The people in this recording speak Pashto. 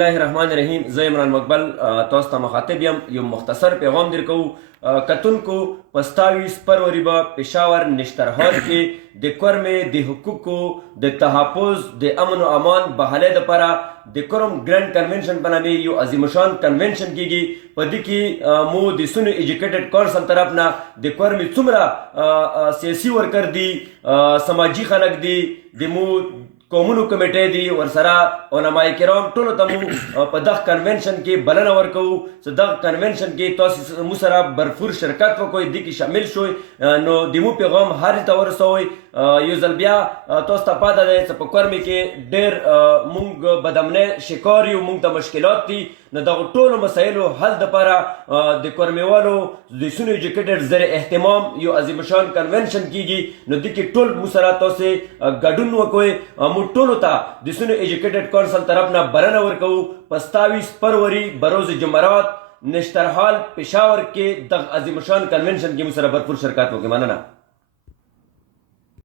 الله الرحمن الرحیم. زه عمران مقبل تاسو ته مخاطب یم. یو مختصر پیغام در کوو کتونکو په 27 فروری به پېښور نشترهال کې د کورمې د حقوقو د تحفظ د امن و امان بحالۍ دپاره د کورم ګرینډ کنونشن په نامې یو عظیم شان کنونشن کیږي. په دې کې مو د سونی ایجوکیټډ کونسل طرف نه د کورمې څومره سیاسي ورکر دي، سماجي خلک دي، د مو قومونو کمیټې دي، ورسره علماء کرام ټولو ته مو په دغه کنونشن کې بلنه ورکوو چې دغه کنونشن کې تاسو مو سره برفور شرکت وکړئ، دې کې شامل شوئ. نو د مو پیغام هر ته ورسوئ. یو ځل بیا تاسو ته پاته دی چې په کورمې کې ډېر مونږ بدامنۍ شکار یو، مونږ ته مشکلات دي. نو دغه ټولو مسایلو حل دپاره د کورمېوالو د سونی ایجوکیټډ زر اهتمام یو عظیم شان کنونشن کیږي. نو دې کې ټول مو سره تاسو ګډون وکړئ. موږ ټولو ته د سونی ایجوکیټډ کونسل طرف نه بلنه ورکوو په 27 فروری بروز جمعرات نشترهال پېښور کې دغه عظیم شان کنونشن کې مو سره بھرپور شرکت وکړي. مننه.